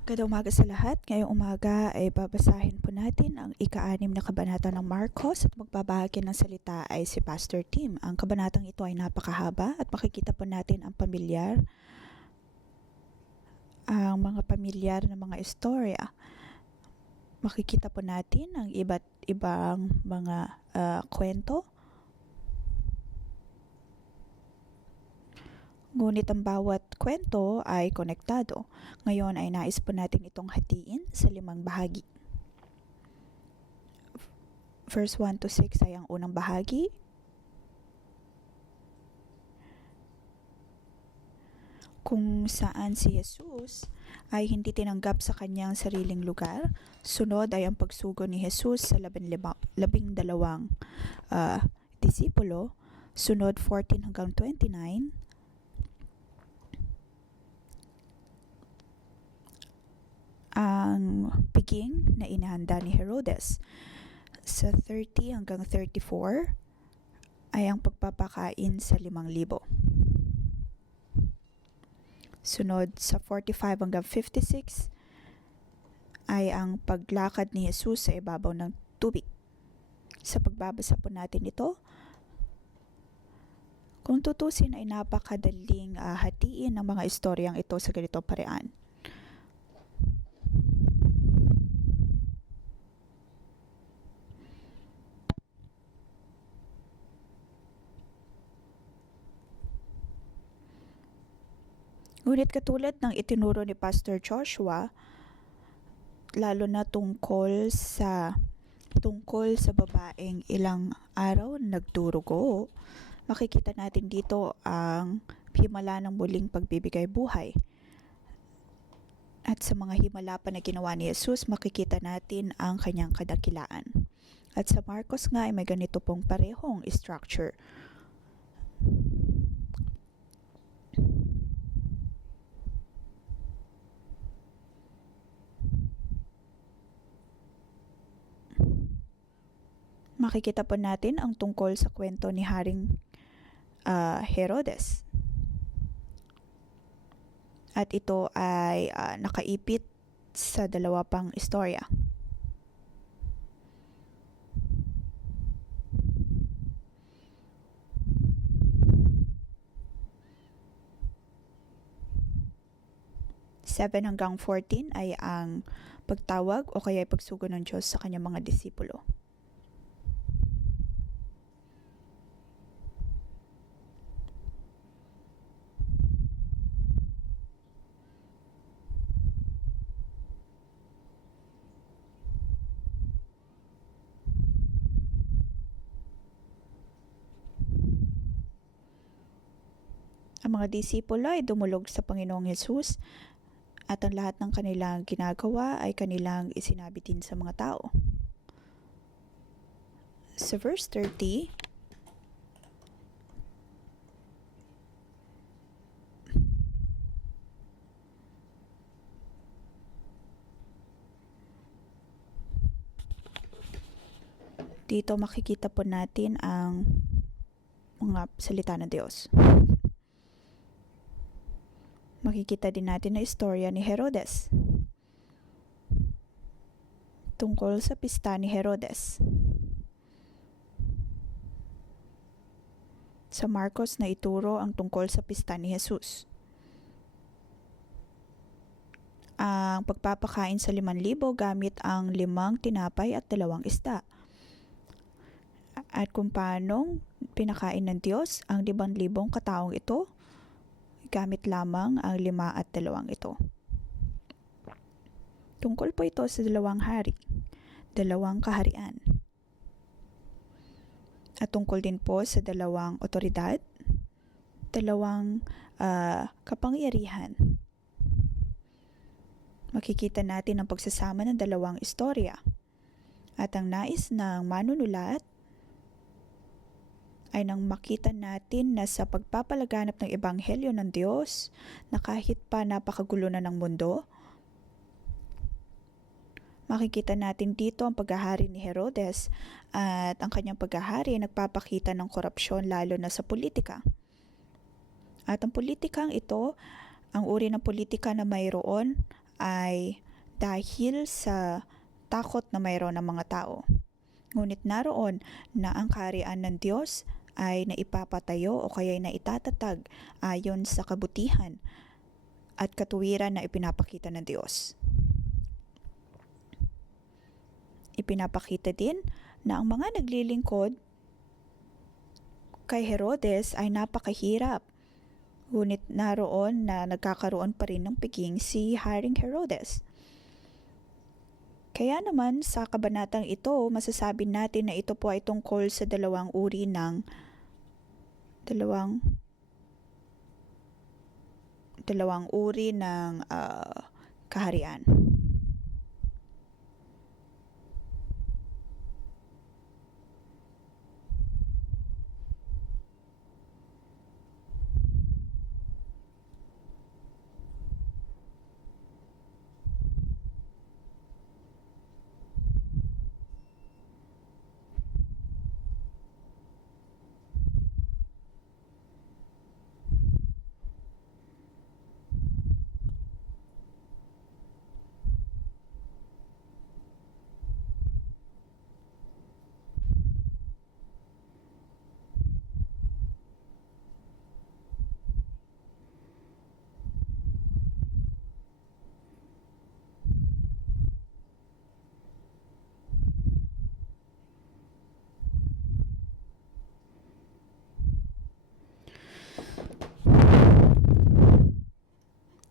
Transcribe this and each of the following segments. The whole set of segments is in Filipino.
Magandang umaga sa lahat. Ngayong umaga ay babasahin po natin ang ika-6 na kabanata ng Marcos at magbabahagi ng salita ay si Pastor Tim. Ang kabanatang ito ay napakahaba at makikita po natin ang mga pamilyar na mga istorya. Makikita po natin ang iba't ibang mga kwento. Ngunit ang bawat kwento ay konektado. Ngayon ay nais po natin itong hatiin sa 5 bahagi. Verse 1 to 6 ay ang unang bahagi. Kung saan si Jesus ay hindi tinanggap sa kanyang sariling lugar. Sunod ay ang pagsugo ni Jesus sa 12 disipulo. Sunod 14 hanggang 29. Ang piging na inihanda ni Herodes. Sa 30 hanggang 34 ay ang pagpapakain sa 5,000. Sunod sa 45 hanggang 56 ay ang paglakad ni Jesus sa ibabaw ng tubig. Sa pagbabasa po natin ito, kung tutusin ay napakadaling hatiin ng mga istoryang ito sa ganitong paraan. Ngunit katulad ng itinuro ni Pastor Joshua, lalo na tungkol sa babaeng ilang araw nagdurugo, makikita natin dito ang himala ng muling pagbibigay buhay. At sa mga himala pa na ginawa ni Jesus, makikita natin ang kanyang kadakilaan. At sa Marcos nga ay may ganito pong parehong structure. Makikita po natin ang tungkol sa kwento ni Haring Herodes. At ito ay nakaipit sa 2 pang istorya. (7 hanggang 14 ay ang pagtawag o kaya pagsugo ng Diyos sa kanyang mga disipulo. Ang mga disipulo ay dumulog sa Panginoong Hesus at ang lahat ng kanilang ginagawa ay kanilang isinabi din sa mga tao. Sa verse 30, dito makikita po natin ang mga salita ng Diyos. Makikita din natin na istorya ni Herodes. Tungkol sa pista ni Herodes. Sa Marcos na ituro ang tungkol sa pista ni Jesus. Ang pagpapakain sa 5,000 gamit ang 5 tinapay at 2 isda. At kung paanong pinakain ng Diyos ang 5,000 kataong ito, gamit lamang ang 5 at 2 ito. Tungkol po ito sa 2 hari, 2 kaharian. At tungkol din po sa 2 otoridad, 2 kapangyarihan. Makikita natin ang pagsasama ng 2 istorya. At ang nais ng manunulat ay nang makita natin na sa pagpapalaganap ng Ebanghelyo ng Diyos na kahit pa napakagulo na ng mundo, makikita natin dito ang paghahari ni Herodes at ang kanyang paghahari ay nagpapakita ng korupsyon lalo na sa politika. At ang politikang ito, ang uri ng politika na mayroon ay dahil sa takot na mayroon ng mga tao. Ngunit naroon na ang kaharian ng Diyos ay naipapatayo o kaya ay naitatatag ayon sa kabutihan at katuwiran na ipinapakita ng Diyos. Ipinapakita din na ang mga naglilingkod kay Herodes ay napakahirap. Ngunit naroon na nagkakaroon pa rin ng piging si Haring Herodes. Kaya naman sa kabanatang ito, masasabi natin na ito po ay tungkol sa dalawang uri ng kaharian.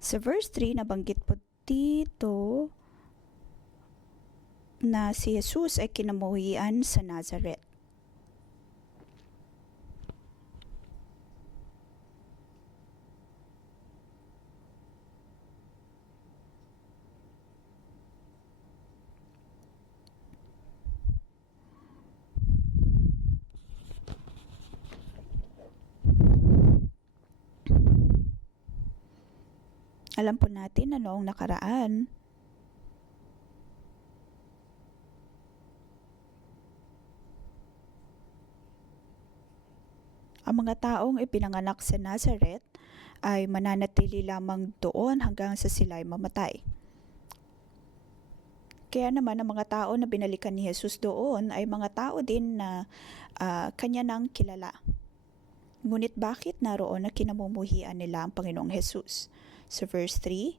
Sa verse 3, nabanggit po dito na si Jesus ay kinamuhian sa Nazareth. Alam po natin na noong nakaraan, ang mga taong ipinanganak sa Nazareth ay mananatili lamang doon hanggang sa sila'y mamatay. Kaya naman ang mga tao na binalikan ni Jesus doon ay mga tao din na kanya nang kilala. Ngunit bakit naroon na kinamumuhian nila ang Panginoong Jesus? Sa verse 3,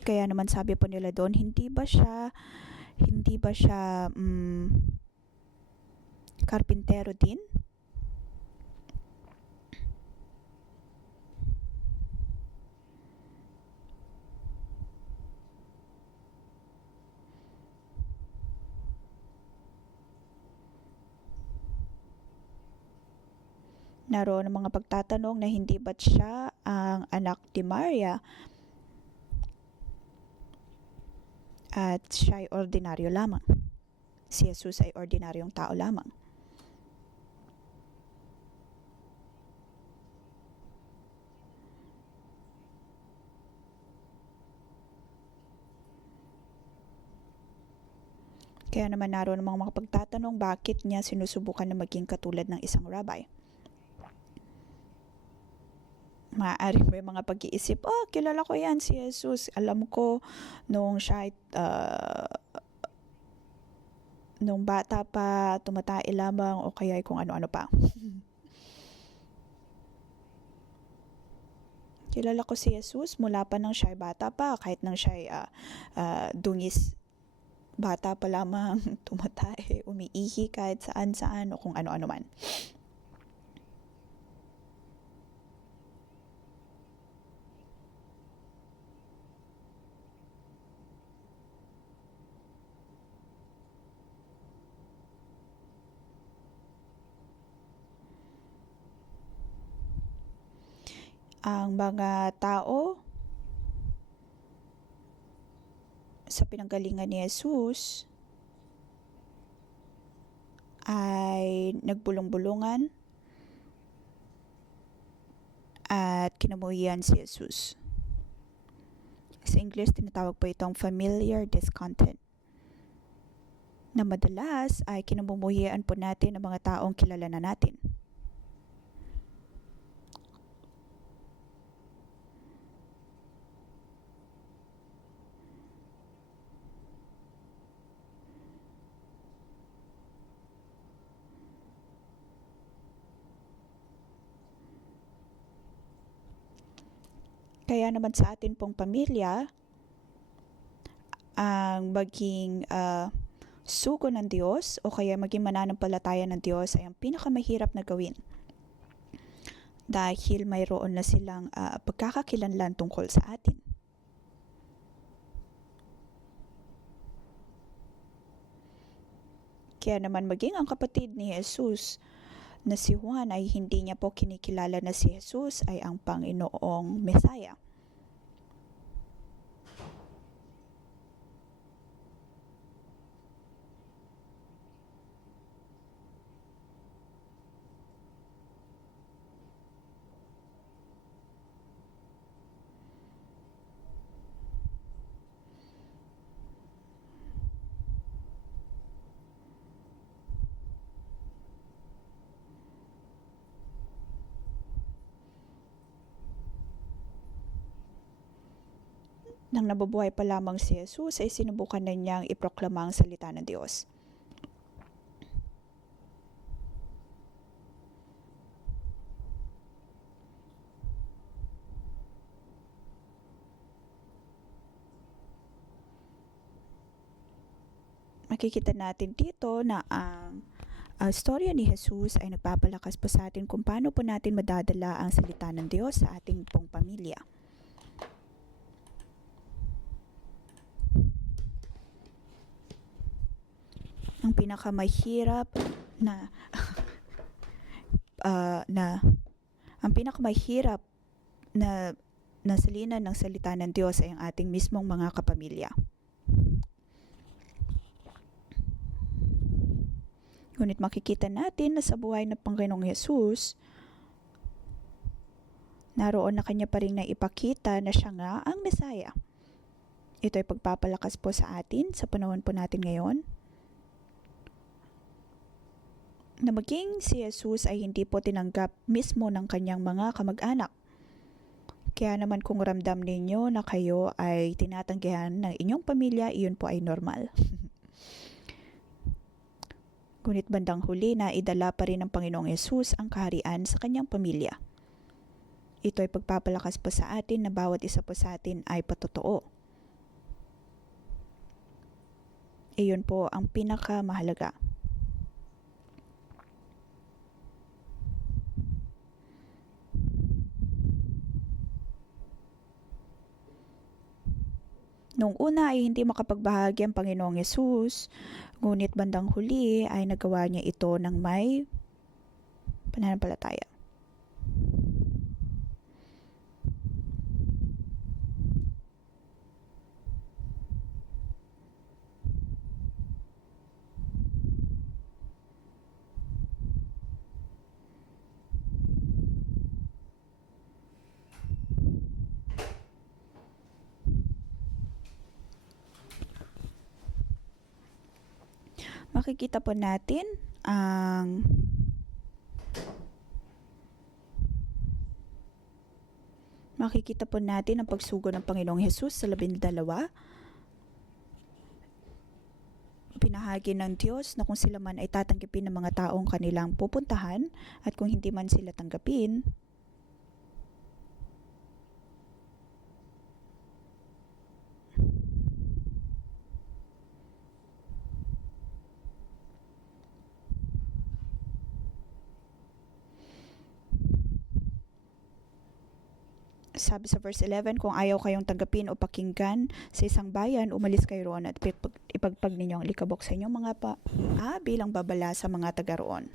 kaya naman sabi po nila doon, hindi ba siya karpintero din? Naroon ang mga pagtatanong na hindi ba't siya ang anak ni Maria at siya ay ordinaryo lamang. Si Jesus ay ordinaryong tao lamang. Kaya naman naroon ang mga pagtatanong bakit niya sinusubukan na maging katulad ng isang rabbi. Maaaring may mga pag-iisip, kilala ko yan si Jesus. Alam ko nung siya nung bata pa, tumatay lamang o kaya kung ano-ano pa. Kilala ko si Jesus mula pa nang siya bata pa, kahit nang siya dungis. Bata pa lamang, tumatay, umiihi kahit saan-saan o kung ano-ano man. Ang mga tao sa pinanggalingan ni Jesus ay nagbulong-bulungan at kinamuhian si Jesus. Sa English, tinatawag po itong familiar discontent. na madalas ay kinamumuhian po natin ang mga taong kilala na natin. Kaya naman sa atin pong pamilya, ang maging sugo ng Diyos o kaya maging mananampalataya ng Diyos ay ang pinakamahirap na gawin. Dahil mayroon na silang pagkakakilanlan tungkol sa atin. Kaya naman maging ang kapatid ni Jesus na si Juan ay hindi niya po kinikilala na si Jesus ay ang Panginoong Mesaya. Nang nabubuhay pa lamang si Jesus ay sinubukan na niyang iproklama ang salita ng Diyos. Makikita natin dito na ang storya ni Jesus ay nagpapalakas po sa atin kung paano po natin madadala ang salita ng Diyos sa ating pong pamilya. Ang pinakamahirap na na salinan ng salita ng Diyos ay ang ating mismong mga kapamilya. Ngunit makikita natin na sa buhay ng Panginoong Hesus, naroon na kanya pa rin na ipakita na siya nga ang Mesaya. Ito ay pagpapalakas po sa atin sa panahon po natin ngayon. Na maging si Jesus ay hindi po tinanggap mismo ng kanyang mga kamag-anak. Kaya naman kung ramdam ninyo na kayo ay tinatanggihan ng inyong pamilya, iyon po ay normal. Ngunit bandang huli na idala pa rin ng Panginoong Hesus ang kaharian sa kanyang pamilya. Ito ay pagpapalakas po sa atin na bawat isa po sa atin ay patotoo. Iyon po ang pinakamahalaga. Noong una ay hindi makapagbahagi ang Panginoong Hesus, ngunit bandang huli ay nagawa niya ito ng may pananampalataya. Makikita po natin ang pagsugo ng Panginoong Hesus sa 12. Pinahagi ng Diyos na kung sila man ay tatanggapin ng mga taong kanilang pupuntahan at kung hindi man sila tanggapin, sabi sa verse 11, kung ayaw kayong tanggapin o pakinggan sa isang bayan, umalis kayo roon at ipagpag ninyo ang likabok sa inyong mga bilang babala sa mga taga roon.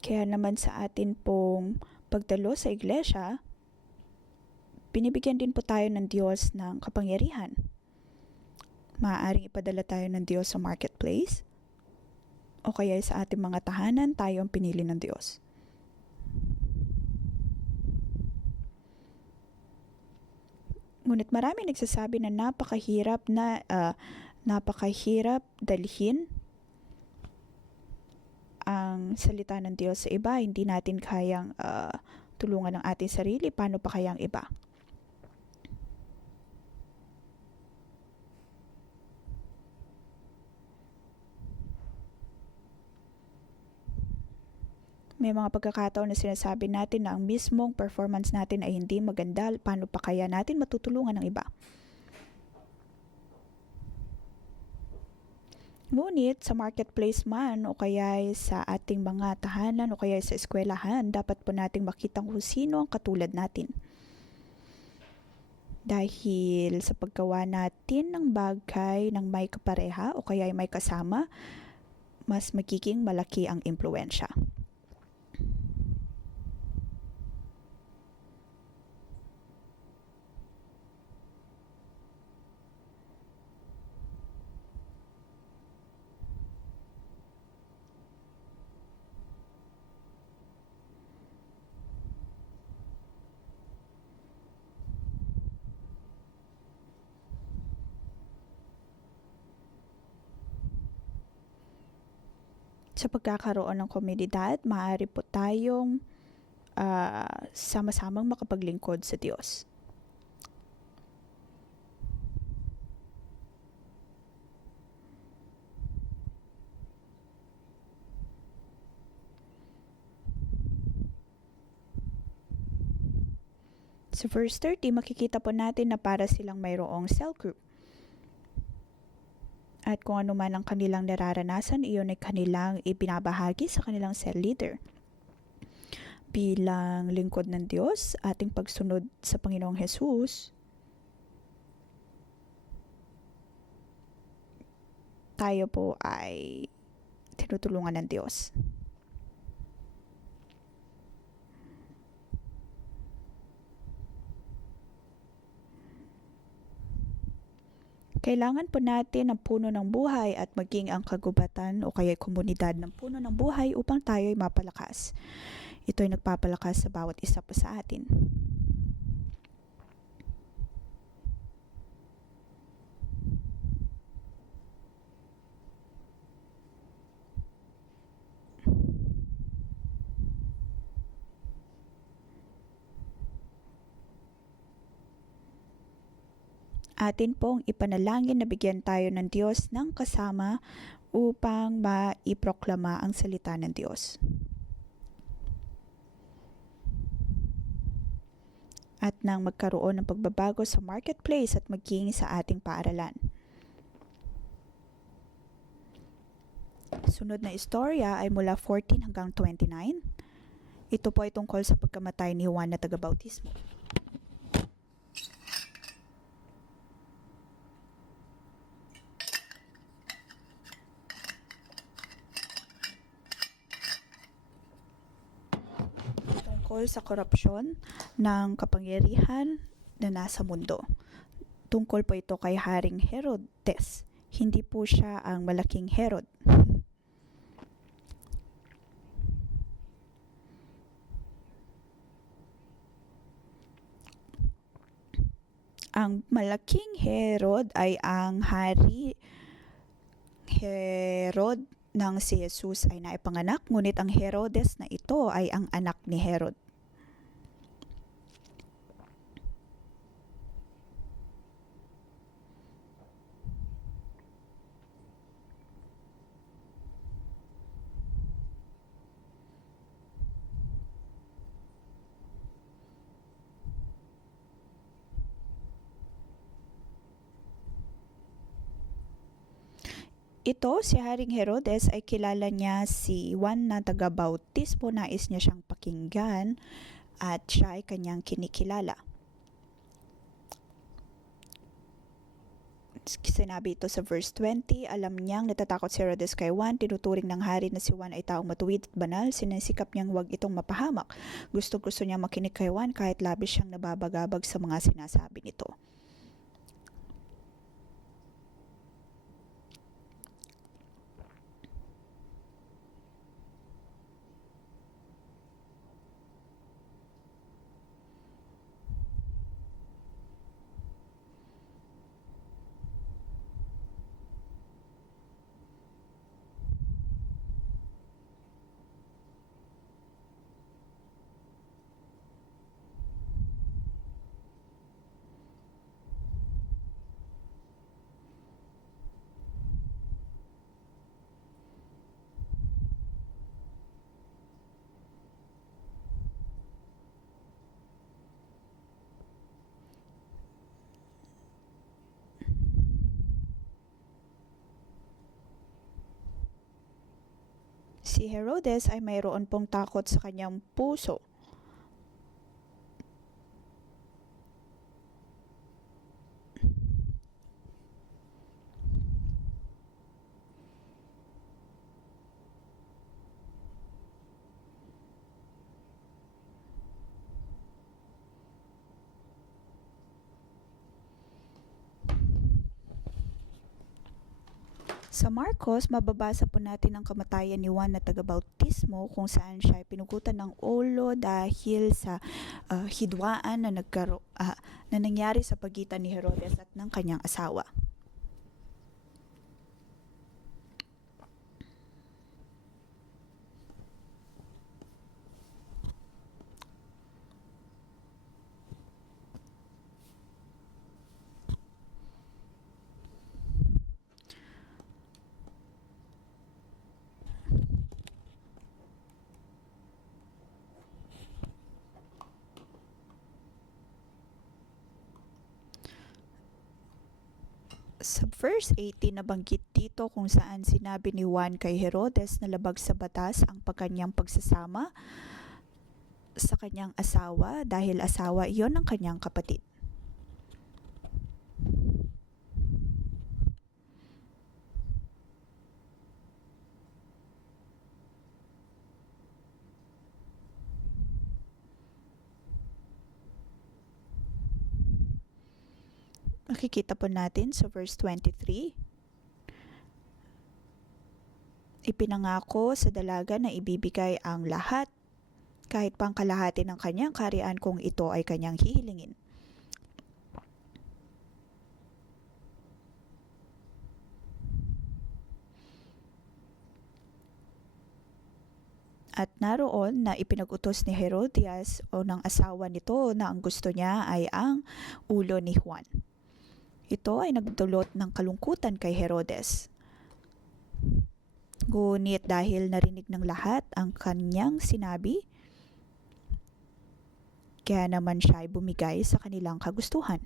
Kaya naman sa atin pong pagdalo sa iglesia, binibigyan din po tayo ng Diyos ng kapangyarihan. Maaaring ipadala tayo ng Diyos sa marketplace, o kaya sa ating mga tahanan, tayo ang pinili ng Diyos. Ngunit marami nagsasabi na napakahirap dalhin ang salita ng Diyos sa iba. Hindi natin kayang tulungan ang ating sarili. Paano pa kaya ang iba? May mga pagkakataon na sinasabi natin na ang mismong performance natin ay hindi maganda. Paano pa kaya natin matutulungan ng iba? Ngunit sa marketplace man o kaya sa ating mga tahanan o kaya sa eskwelahan, dapat po nating makita kung sino ang katulad natin. Dahil sa paggawa natin ng bagay ng may kapareha o kaya may kasama, mas magiging malaki ang impluensya. Sa pagkakaroon ng komunidad, maaari po tayong sama-samang makapaglingkod sa Diyos. Sa verse 30, makikita po natin na para silang mayroong cell group. At kung ano man ang kanilang nararanasan, iyon ay kanilang ibinabahagi sa kanilang cell leader. Bilang lingkod ng Diyos, ating pagsunod sa Panginoong Hesus, tayo po ay tinutulungan ng Diyos. Kailangan po natin ang puno ng buhay at maging ang kagubatan o kaya komunidad ng puno ng buhay upang tayo ay mapalakas. Ito ay nagpapalakas sa bawat isa pa sa atin. Atin pong ipanalangin na bigyan tayo ng Diyos ng kasama upang maiproklama ang salita ng Diyos. At nang magkaroon ng pagbabago sa marketplace at maging sa ating paaralan. Sunod na istorya ay mula 14 hanggang 29. Ito po ay tungkol sa pagkamatay ni Juan na Tagabautismo. Tungkol sa korupsyon ng kapangyarihan na nasa mundo. Tungkol po ito kay Haring Herodes. Hindi po siya ang malaking Herod. Ang malaking Herod ay ang hari Herod nang si Jesus ay naipanganak, ngunit ang Herodes na ito ay ang anak ni Herod. Ito, si Haring Herodes ay kilala niya si Juan na Tagabautismo, nais niya siyang pakinggan at siya ay kanyang kinikilala. Sinabi ito sa verse 20, alam niyang natatakot si Herodes kay Juan, tinuturing ng hari na si Juan ay taong matuwid at banal, sinisikap niyang huwag itong mapahamak. Gusto niya makinig kay Juan kahit labis siyang nababagabag sa mga sinasabi nito. Si Herodes ay mayroon pong takot sa kanyang puso. Sa Marcos, mababasa po natin ang kamatayan ni Juan na taga-bautismo kung saan siya ay pinugutan ng ulo dahil sa hidwaan na nangyari sa pagitan ni Herodes at ng kanyang asawa. Sa verse 18 nabanggit dito kung saan sinabi ni Juan kay Herodes na labag sa batas ang pagkanyang pagsasama sa kanyang asawa dahil asawa iyon ng kanyang kapatid. Makikita po natin sa verse 23. Ipinangako sa dalaga na ibibigay ang lahat, kahit pang kalahati ng kanyang kaharian kung ito ay kanyang hihilingin. At naroon na ipinag-utos ni Herodias o ng asawa nito na ang gusto niya ay ang ulo ni Juan. Ito ay nagdulot ng kalungkutan kay Herodes. Ngunit dahil narinig ng lahat ang kanyang sinabi, kaya naman siya ay bumigay sa kanilang kagustuhan.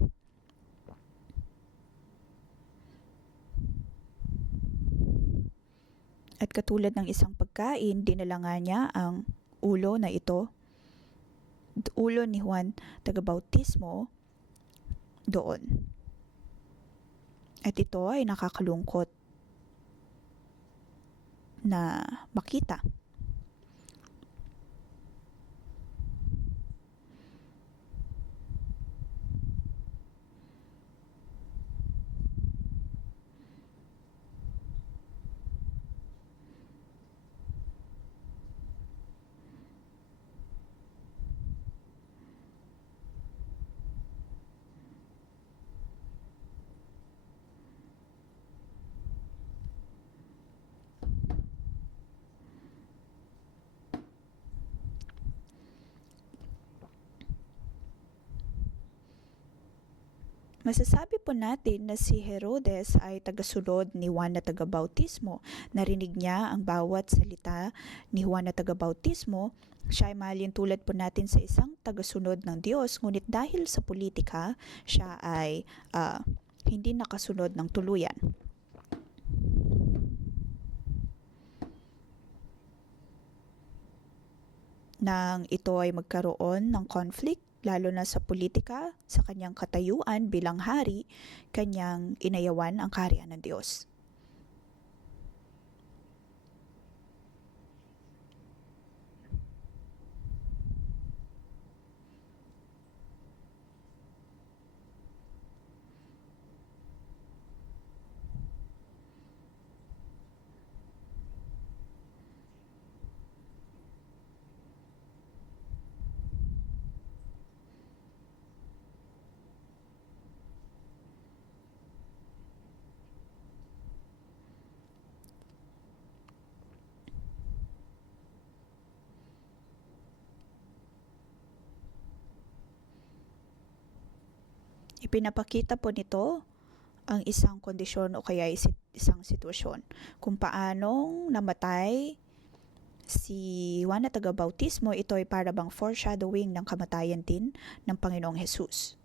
At katulad ng isang pagkain, dinala nga niya ang ulo na ito, ulo ni Juan taga-bautismo doon. At ito ay nakakalungkot na makita. Masasabi po natin na si Herodes ay tagasunod ni Juan na taga-bautismo. Narinig niya ang bawat salita ni Juan na taga-bautismo. Siya ay mahalin tulad po natin sa isang tagasunod ng Diyos. Ngunit dahil sa politika, siya ay hindi nakasunod ng tuluyan. Nang ito ay magkaroon ng conflict, lalo na sa politika, sa kanyang katayuan bilang hari, kanyang inayawan ang kaharian ng Diyos. Ipinapakita po nito ang isang kondisyon o kaya isang sitwasyon kung paanong namatay si Juan na taga-bautismo. Ito ay para bang foreshadowing ng kamatayan din ng Panginoong Jesus.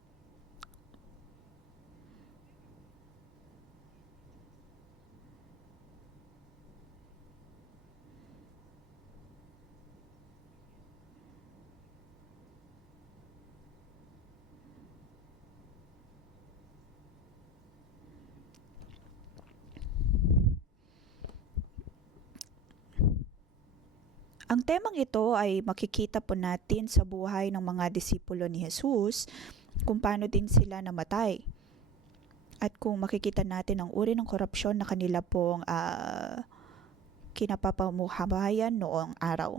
Ang temang ito ay makikita po natin sa buhay ng mga disipulo ni Jesus kung paano din sila namatay. At kung makikita natin ang uri ng korupsyon na kanila pong kinapapamuhabayan noong araw.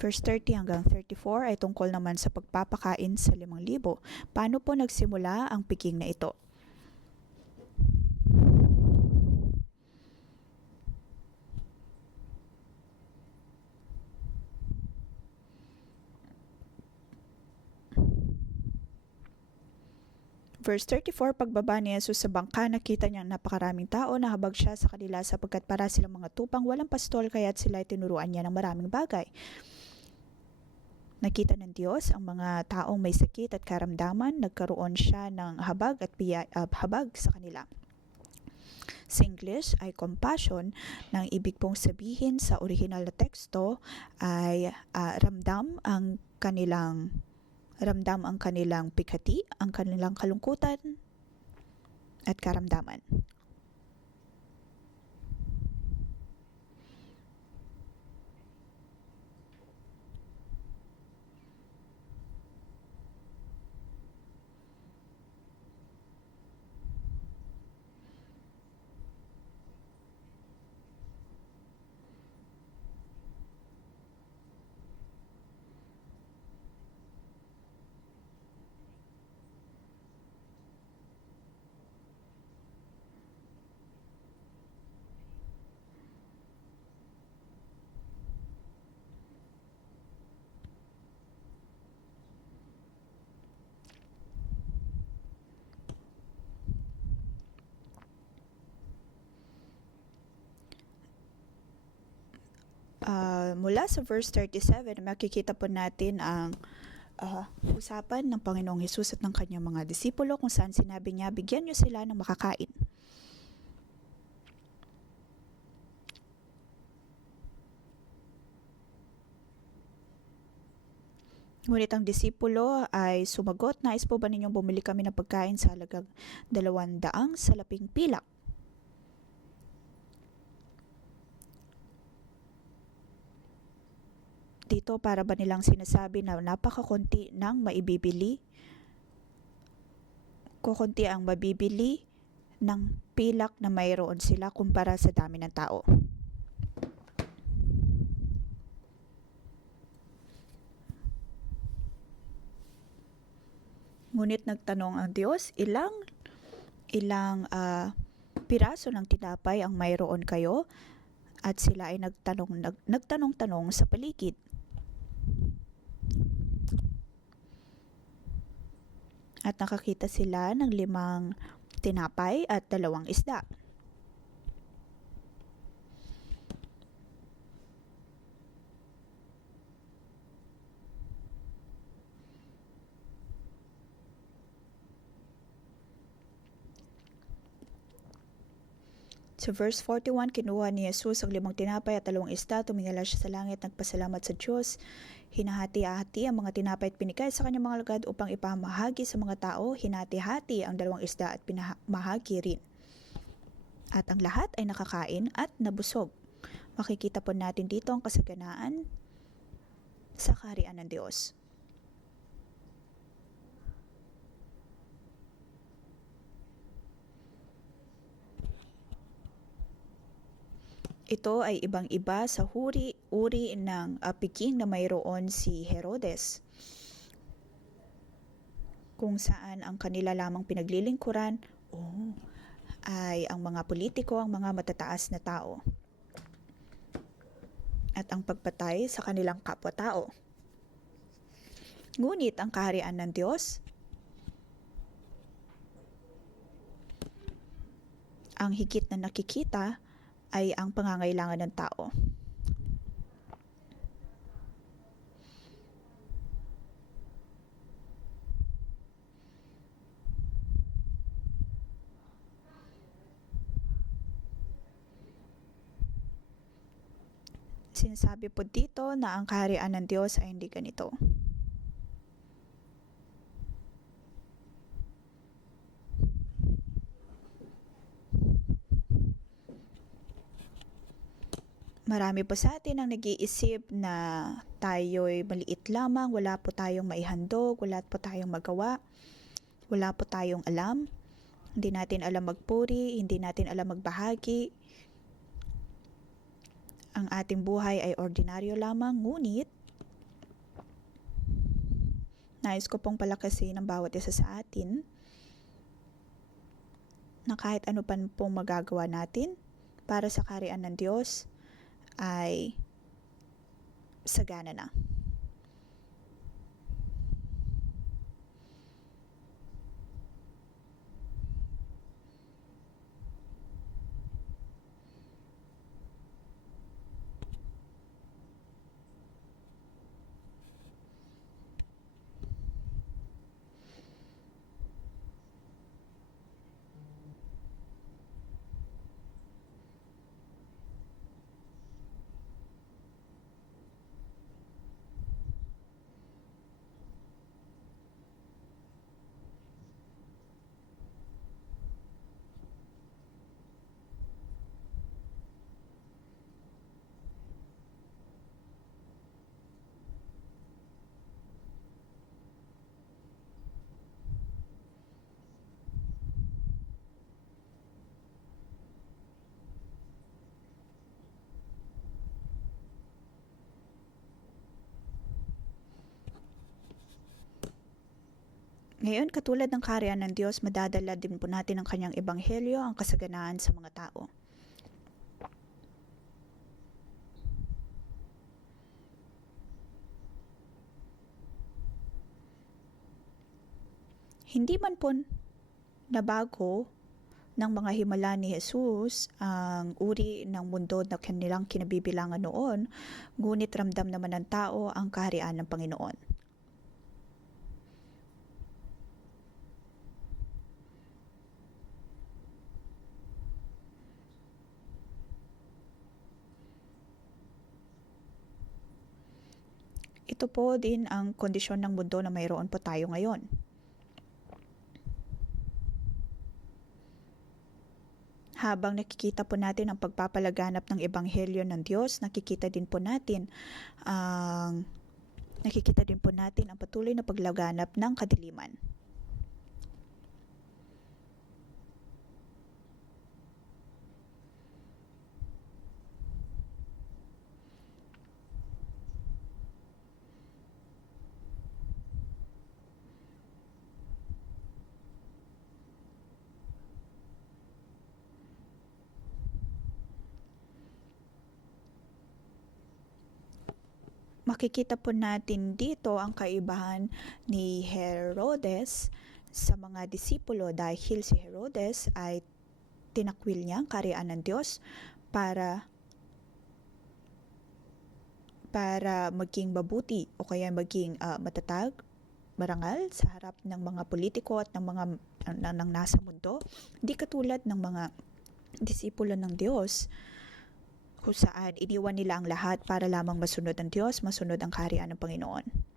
Verse 30 hanggang 34 ay tungkol naman sa pagpapakain sa 5,000. Paano po nagsimula ang piging na ito? Verse 34, pagbaba ni Jesus sa bangka, nakita niyang napakaraming tao, nahabag siya sa kanila sapagkat para silang mga tupang walang pastol, kaya't sila tinuruan niya ng maraming bagay. Nakita ng Diyos ang mga taong may sakit at karamdaman, nagkaroon siya ng habag at habag sa kanila. Sa English ay compassion, nang ibig pong sabihin sa original na teksto ay ramdam ang kanilang pighati, ang kanilang kalungkutan at karamdaman. Mula sa verse 37, makikita po natin ang usapan ng Panginoong Hesus at ng kanyang mga disipulo kung saan sinabi niya, bigyan niyo sila ng makakain. Ngunit ang disipulo ay sumagot, nais po ba ninyong bumili kami ng pagkain sa halagang 200 salaping pilak? Dito para ba nilang sinasabi na napakakunti ng maibibili? Kukunti ang mabibili ng pilak na mayroon sila kumpara sa dami ng tao. Ngunit nagtanong ang Diyos, ilang piraso ng tinapay ang mayroon kayo? At sila ay nagtanong-tanong sa paligid. At nakakita sila ng 5 tinapay at 2 isda. Sa verse 41, kinuha ni Jesus ang 5 tinapay at 2 isda, tumingala siya sa langit, nagpasalamat sa Diyos, hinahati-hati ang mga tinapay at pinigay sa kanyang mga alagad upang ipamahagi sa mga tao, hinati-hati ang 2 isda at pinamahagi rin. At ang lahat ay nakakain at nabusog. Makikita po natin dito ang kasaganaan sa kaharian ng Diyos. Ito ay ibang-iba sa uri ng piging na mayroon si Herodes, kung saan ang kanila lamang pinaglilingkuran ay ang mga politiko, ang mga matataas na tao, at ang pagpatay sa kanilang kapwa-tao. Ngunit ang kaharian ng Diyos, ang higit na nakikita ay ang pangangailangan ng tao. Sinasabi po dito na ang kaharian ng Diyos ay hindi ganito. Marami po sa atin ang nag-iisip na tayo'y maliit lamang, wala po tayong maihandog, wala po tayong magawa, wala po tayong alam. Hindi natin alam magpuri, hindi natin alam magbahagi. Ang ating buhay ay ordinaryo lamang, ngunit nais ko pong palakasin ang bawat isa sa atin na kahit ano pa pong magagawa natin para sa kaharian ng Diyos ay sagana na. Ngayon, katulad ng kaharian ng Diyos, madadala din po natin ang kanyang ebanghelyo, ang kasaganaan sa mga tao. Hindi man po nabago ng mga himala ni Jesus ang uri ng mundo na kanilang kinabibilangan noon, ngunit ramdam naman ng tao ang kaharian ng Panginoon. Ito po din ang kondisyon ng mundo na mayroon po tayo ngayon. Habang nakikita po natin ang pagpapalaganap ng ebanghelyo ng Diyos, nakikita din po natin ang patuloy na paglaganap ng kadiliman. Makikita po natin dito ang kaibahan ni Herodes sa mga disipulo dahil si Herodes ay tinakwil niya ang kaharian ng Diyos para maging mabuti o kaya maging matatag, marangal sa harap ng mga politiko at ng mga ng nasa mundo. Hindi katulad ng mga disipulo ng Diyos kung saan iniwan nila ang lahat para lamang masunod ang Diyos, masunod ang kaharian ng Panginoon.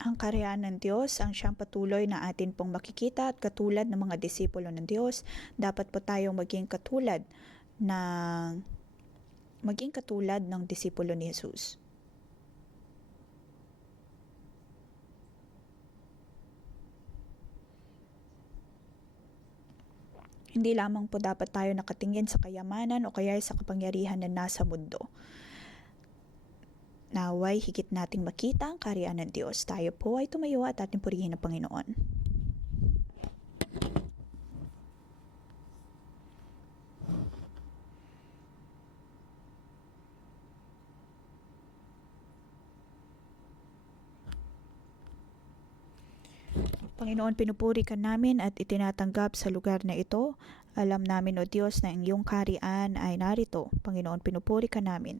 Ang kaharian ng Diyos ang siyang patuloy na atin pong makikita at katulad ng mga disipulo ng Diyos, dapat po tayong maging katulad ng disipulo ni Jesus. Hindi lamang po dapat tayo nakatingin sa kayamanan o kaya sa kapangyarihan na nasa mundo. Naway higit nating makita ang kaharian ng Diyos. Tayo po ay tumayo at ating purihin ang Panginoon. Panginoon, pinupuri ka namin at itinatanggap sa lugar na ito. Alam namin, O Diyos, na ang iyong kaharian ay narito. Panginoon, pinupuri ka namin.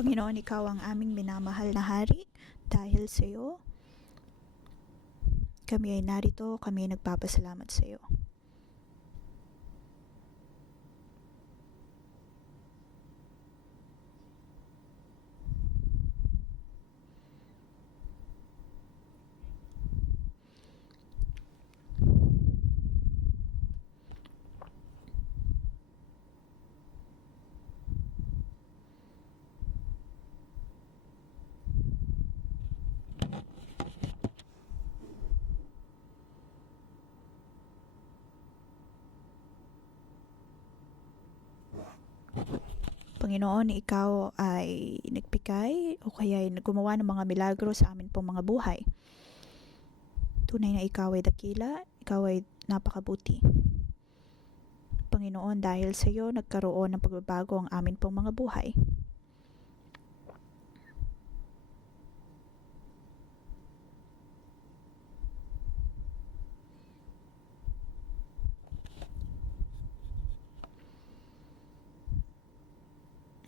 Panginoon, Ikaw ang aming minamahal na hari. Dahil sa iyo, kami ay narito, kami ay nagpapasalamat sa iyo. Panginoon, Ikaw ay nagbigay o kaya ay gumawa ng mga milagro sa amin pong mga buhay. Tunay na Ikaw ay dakila, Ikaw ay napakabuti. Panginoon, dahil sa iyo nagkaroon ng pagbabago ang amin pong mga buhay.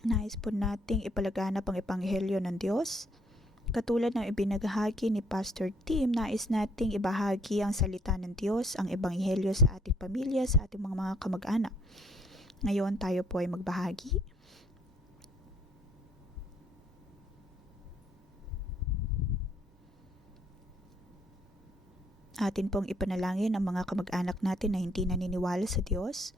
Nais po nating ipalaganap ang Ebanghelyo ng Diyos. Katulad ng ibinagahagi ni Pastor Tim, nais nating ibahagi ang salita ng Diyos, ang Ebanghelyo sa ating pamilya, sa ating mga kamag-anak. Ngayon tayo po ay magbahagi. Atin pong ipanalangin ang mga kamag-anak natin na hindi naniniwala sa Diyos.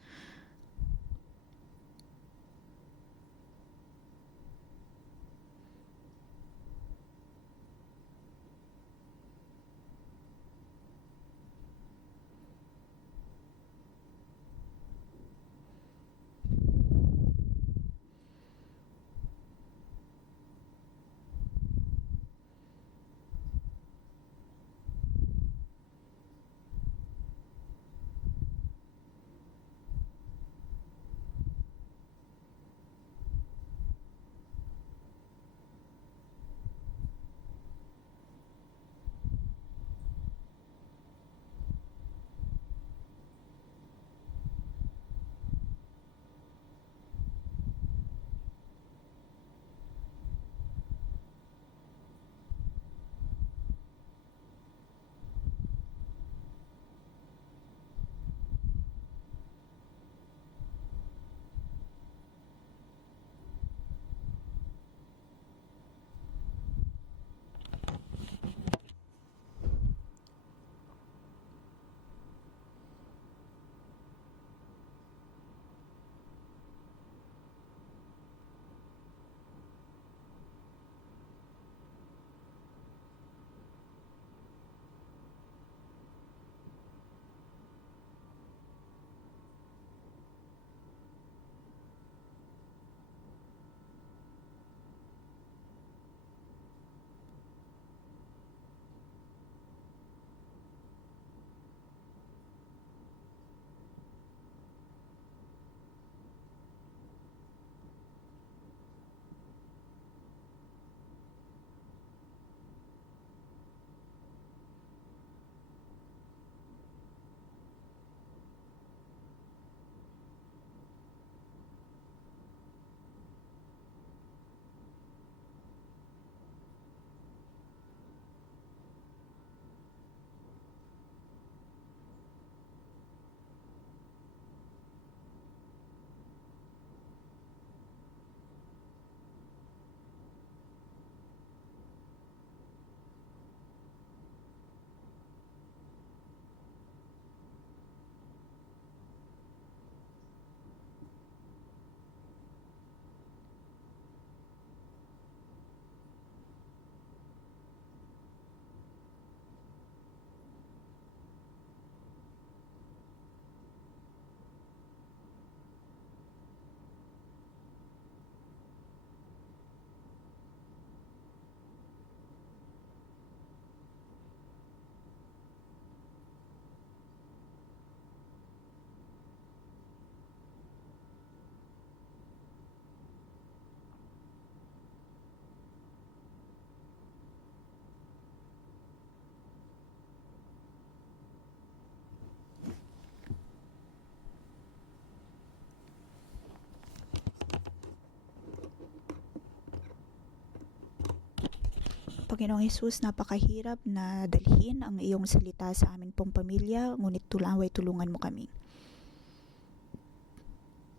Panginoong Hesus, napakahirap na dalhin ang iyong salita sa amin pong pamilya, ngunit tulungan mo kami.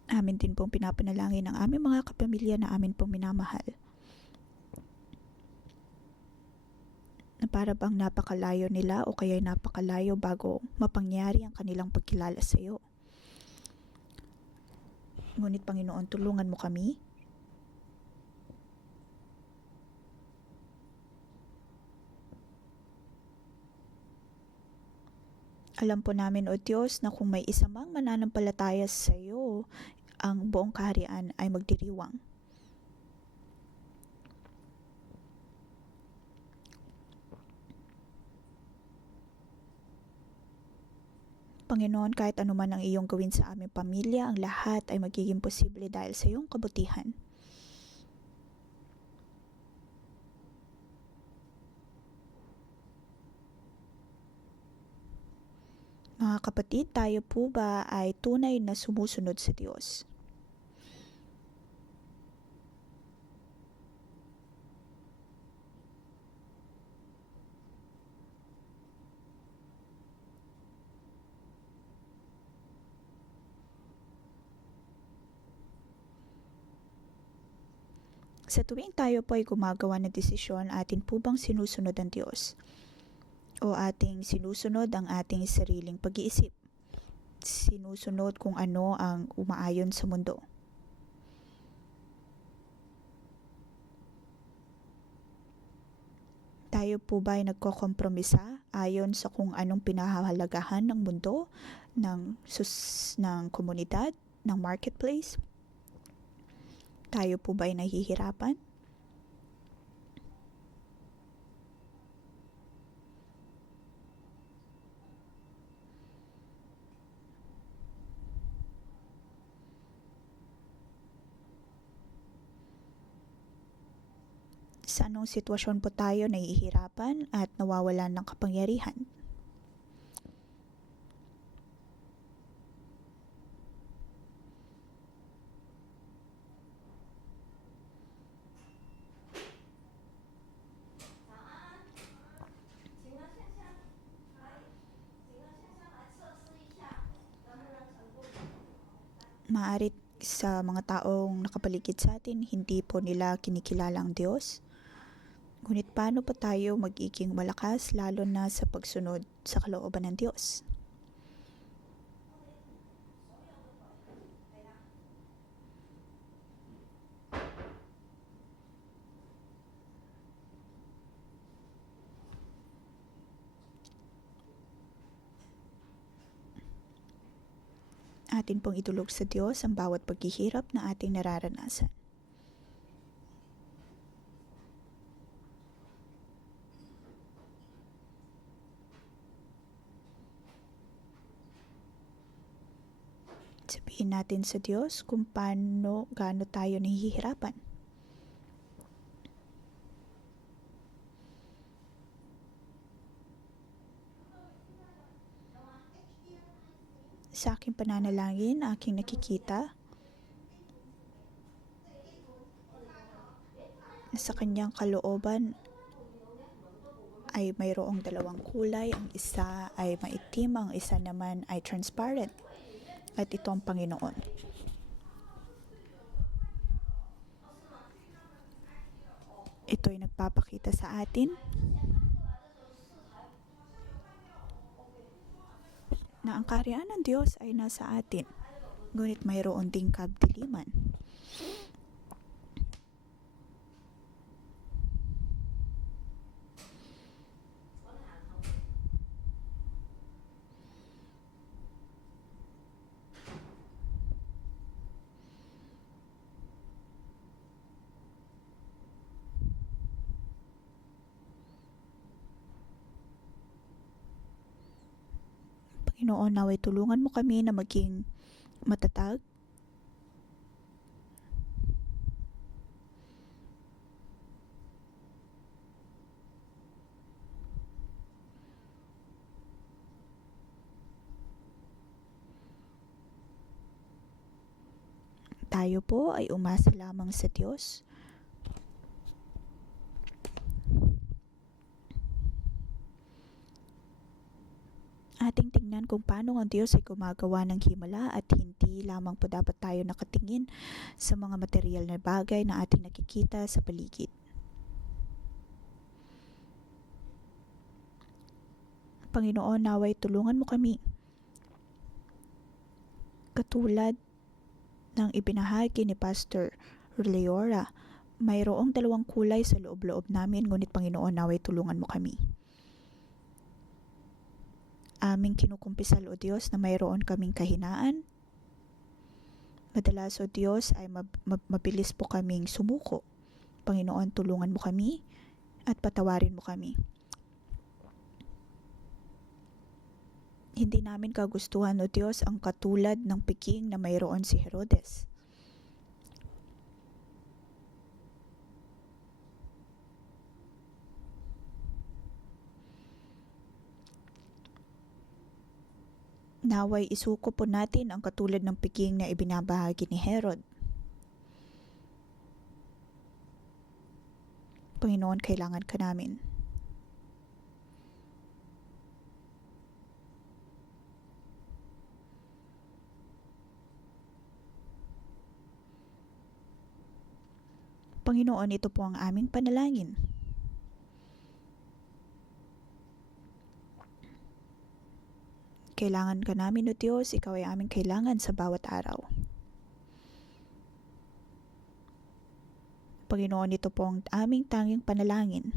Amin din pong pinapanalangin ang aming mga kapamilya na amin pong minamahal, na para bang napakalayo nila o kaya napakalayo bago mapangyari ang kanilang pagkilala sa iyo. Ngunit Panginoon, tulungan mo kami. Alam po namin, O Diyos, na kung may isa mang mananampalataya sa iyo, ang buong kaharian ay magdiriwang. Panginoon, kahit anuman ang iyong gawin sa aming pamilya, ang lahat ay magiging posible dahil sa iyong kabutihan. Mga kapatid, tayo po ba ay tunay na sumusunod sa Diyos? Sa tuwing tayo po ay gumagawa ng desisyon, atin po bang sinusunod ang Diyos? O ating sinusunod ang ating sariling pag-iisip? Sinusunod kung ano ang umaayon sa mundo? Tayo po ba ay nagkokompromisa ayon sa kung anong pinahahalagahan ng mundo, ng komunidad, ng marketplace? Tayo po ba ay nahihirapan? Sa anong sitwasyon po tayo nahihirapan at nawawalan ng kapangyarihan? Maaari sa mga taong nakapaligid sa atin, hindi po nila kinikilala ang Diyos. Ngunit paano pa tayo magiging malakas lalo na sa pagsunod sa kalooban ng Diyos? Atin pong itulog sa Diyos ang bawat paghihirap na ating nararanasan. Sabihin natin sa Diyos kung gaano tayo nahihirapan. Sa aking pananalangin, aking nakikita na sa kanyang kalooban ay mayroong dalawang kulay. Ang isa ay maitim, ang isa naman ay transparent. At ito ang Panginoon. Ito ay nagpapakita sa atin na ang kaharian ng Diyos ay nasa atin, ngunit mayroon ding kadiliman. Panginoon, naway tulungan mo kami na maging matatag, tayo po ay umasa lamang sa Diyos. nating tingnan kung paano ang Diyos ay gumagawa ng himala at hindi lamang po dapat tayo nakatingin sa mga material na bagay na ating nakikita sa paligid. Panginoon, naway tulungan mo kami. Katulad ng ibinahagi ni Pastor Leora, mayroong dalawang kulay sa loob-loob namin, ngunit Panginoon, naway tulungan mo kami. Aming kinukumpisal, O Diyos, na mayroon kaming kahinaan. Madalas, O Diyos, ay mabilis po kaming sumuko. Panginoon, tulungan mo kami at patawarin mo kami. Hindi namin kagustuhan, O Diyos, ang katulad ng piking na mayroon si Herodes. Naway isuko po natin ang katulad ng piking na ibinabahagi ni Herod. Panginoon, kailangan ka namin. Panginoon, ito po ang aming panalangin. Kailangan ka namin, O Diyos, Ikaw ay aming kailangan sa bawat araw. Panginoon, ito po ang aming tanging panalangin.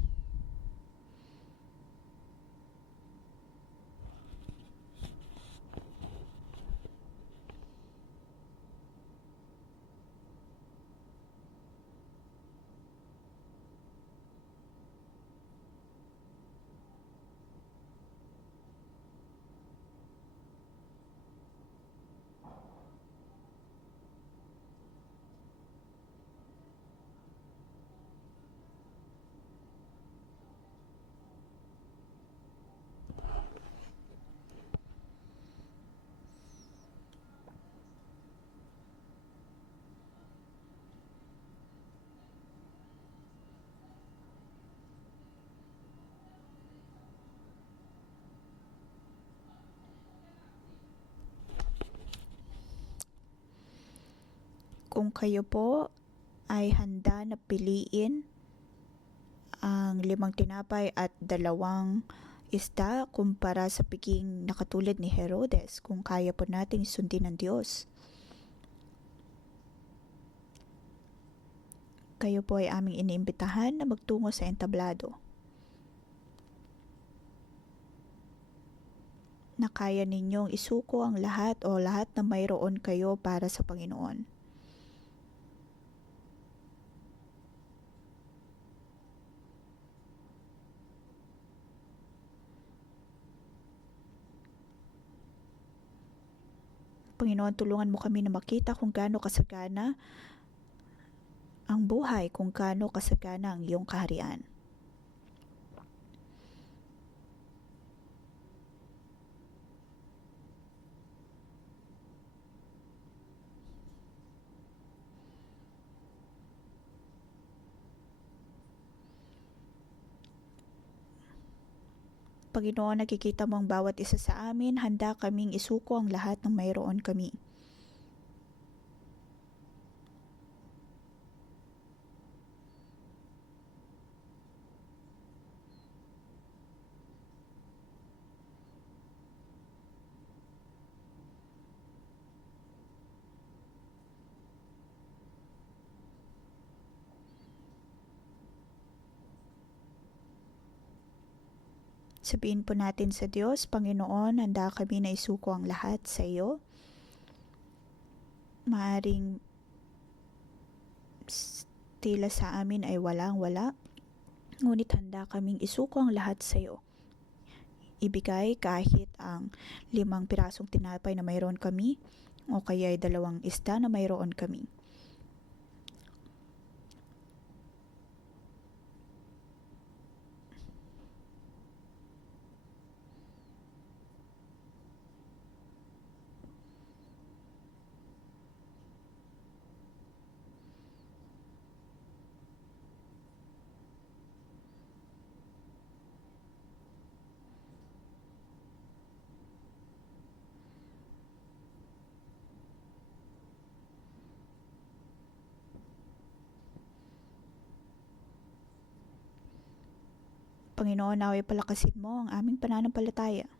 Kung kayo po ay handa na piliin ang 5 tinapay at 2 isda kumpara sa piking na katulad ni Herodes, kung kaya po nating sundin ng Diyos, kayo po ay aming iniimbitahan na magtungo sa entablado. Na kaya ninyong isuko ang lahat o lahat na mayroon kayo para sa Panginoon. Panginoon, tulungan mo kami na makita kung gaano kasagana ang buhay, kung gaano kasagana ang iyong kaharian. Panginoon, nakikita mo ang bawat isa sa amin, handa kaming isuko ang lahat ng mayroon kami. Sabihin po natin sa Diyos, Panginoon, handa kami na isuko ang lahat sa iyo. Maaring tila sa amin ay walang-wala, ngunit handa kaming isuko ang lahat sa iyo. Ibigay kahit ang 5 pirasong tinapay na mayroon kami, o kaya ay 2 isda na mayroon kami. Panginoon, naway palakasin mo ang aming pananampalataya.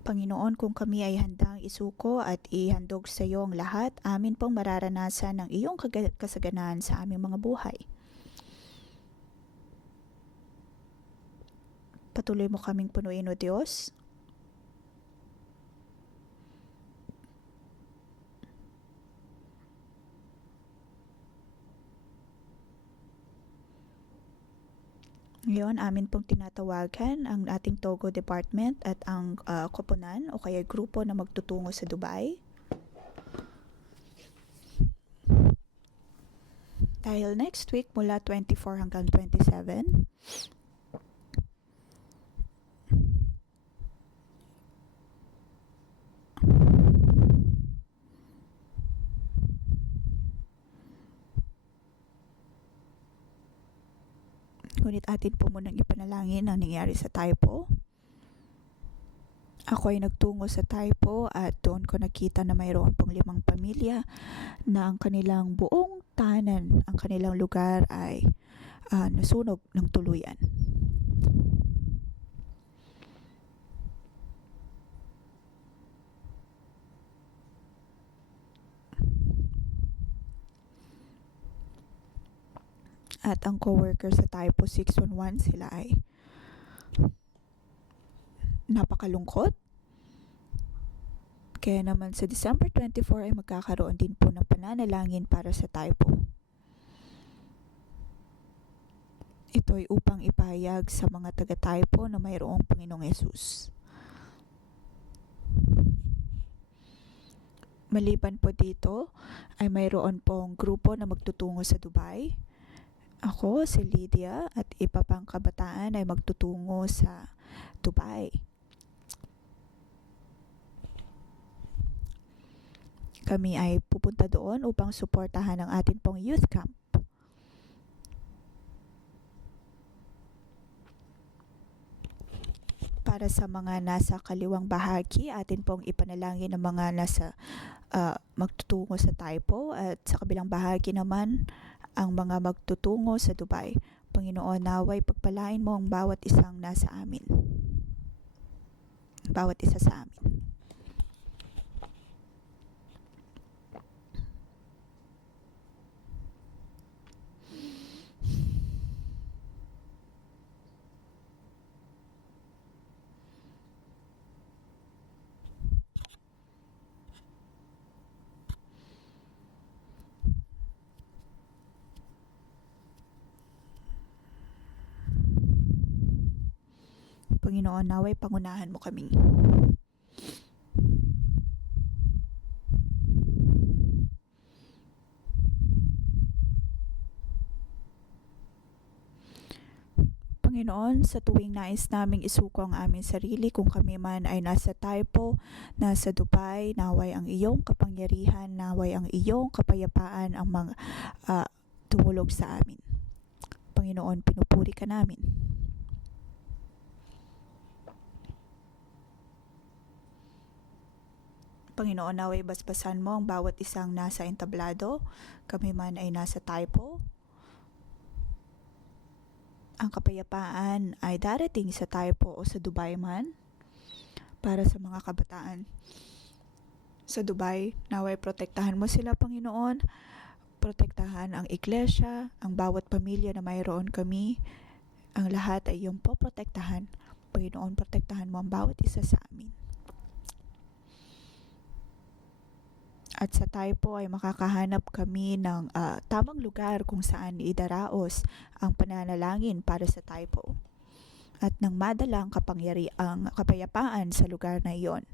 Panginoon, kung kami ay handang isuko at ihandog sa iyo ang lahat, amin pong mararanasan ang iyong kasaganaan sa aming mga buhay. Patuloy mo kaming punuin, O Diyos. Ngayon, amin pong tinatawagan ang ating Togo Department at ang koponan o kaya grupo na magtutungo sa Dubai. Dahil next week mula 24 hanggang 27, ngunit atin po munang ipanalangin ang nangyari sa Taipo. Ako ay nagtungo sa Taipo at doon ko nakita na mayroon pong 5 pamilya na ang kanilang buong tahanan, ang kanilang lugar ay nasunog ng tuluyan. At ang coworker sa Taipo 611, sila ay napakalungkot. Kaya naman sa December 24 ay magkakaroon din po ng pananalangin para sa Taipo. Ito ay upang ipahayag sa mga taga-Taipo na mayroong Panginoong Yesus. Maliban po dito ay mayroon pong grupo na magtutungo sa Dubai. Ako, si Lydia at iba pang kabataan ay magtutungo sa Dubai. Kami ay pupunta doon upang suportahan ang atin pong youth camp. Para sa mga nasa kaliwang bahagi, atin pong ipanalangin ang mga nasa magtutungo sa Taipo at sa kabilang bahagi naman ang mga magtutungo sa Dubai. Panginoon, naway pagpalain mo ang bawat isang nasa amin. Bawat isa sa amin. Panginoon, naway pangunahan mo kami. Panginoon, sa tuwing nais naming isuko ang aming sarili, kung kami man ay nasa Taipo, nasa Dubai, naway ang iyong kapangyarihan, naway ang iyong kapayapaan ang mga tumulog sa amin. Panginoon, pinupuri ka namin. Panginoon, naway basbasan mo ang bawat isang nasa entablado, kami man ay nasa Taipo. Ang kapayapaan ay darating sa Taipo o sa Dubai man. Para sa mga kabataan sa Dubai, naway protektahan mo sila, Panginoon. Protektahan ang iglesia, ang bawat pamilya na mayroon kami. Ang lahat ay iyong poprotektahan. Panginoon, protektahan mo ang bawat isa sa amin. At sa Taipo ay makakahanap kami ng tamang lugar kung saan idaraos ang pananalangin para sa Taipo. At nang madala ang kapayapaan sa lugar na iyon.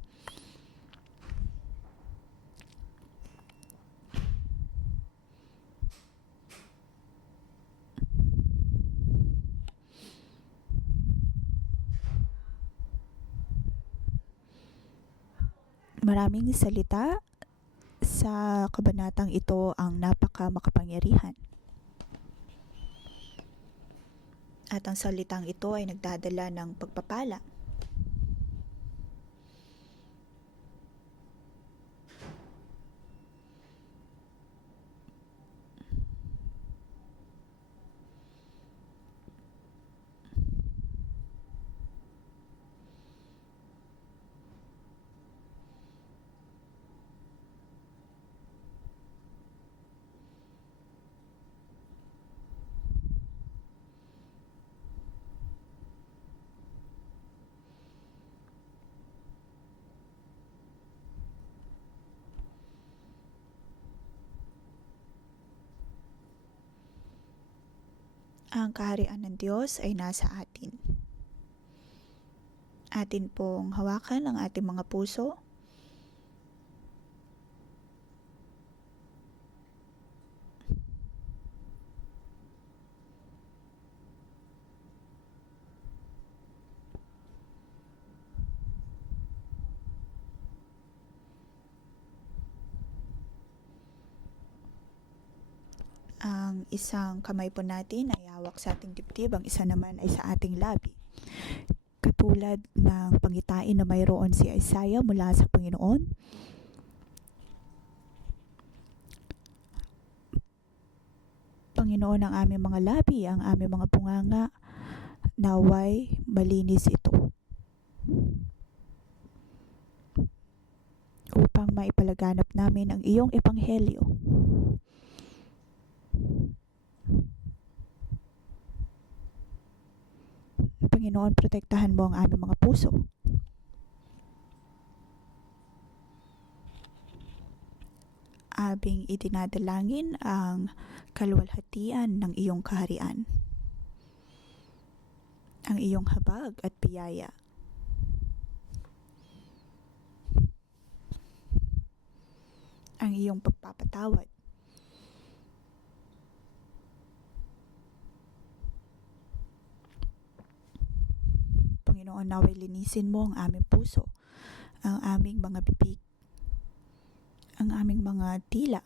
Maraming salita sa kabanatang ito ang napaka makapangyarihan. At ang salitang ito ay nagdadala ng pagpapala. Ang kaharian ng Diyos ay nasa atin. Atin pong hawakan ang ating mga puso. Ang isang kamay po natin ay hawak sa ating dibdib, ang isa naman ay sa ating labi. Katulad ng pangitain na mayroon si Isaiah mula sa Panginoon, Panginoon, ang aming mga labi, ang aming mga bunganga, naway malinis ito. Upang maipalaganap namin ang iyong ebanghelyo. Panginoon, protektahan mo ang aming mga puso. Aming itinadalangin ang kaluwalhatian ng iyong kaharian, ang iyong habag at biyaya. Ang iyong pagpapatawad. Panginoon, naway linisin mo ang aming puso, ang aming mga bibig, ang aming mga dila.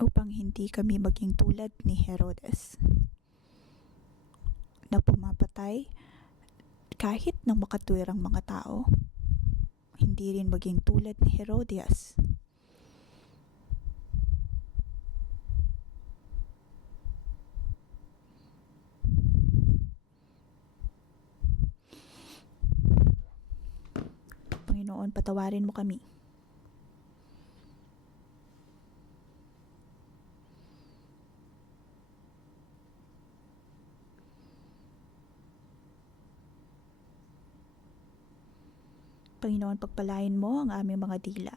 Upang hindi kami maging tulad ni Herodes na pumapatay kahit ng makatwirang mga tao. Hindi rin maging tulad ni Herodias. Panginoon, patawarin mo kami. Panginoon, pagpalain mo ang aming mga dila.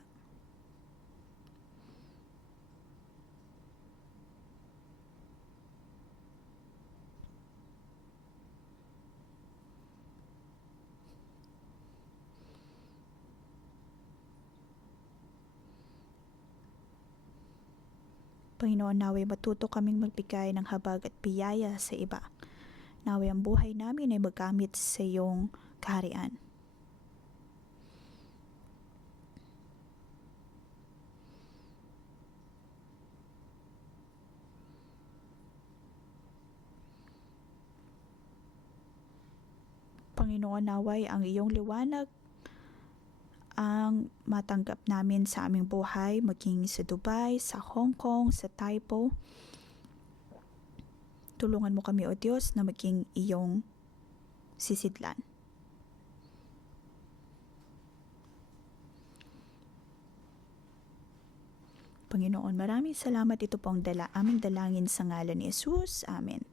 Panginoon, naway matuto kaming magbigay ng habag at biyaya sa iba. Naway ang buhay namin ay magamit sa iyong kaharian. Panginoon, naway ang iyong liwanag ang matanggap namin sa aming buhay, maging sa Dubai, sa Hong Kong, sa Taipo. Tulungan mo kami, O Diyos, na maging iyong sisidlan. Panginoon, maraming salamat. Ito po ang aming dalangin sa ngalan ni Jesus. Amen.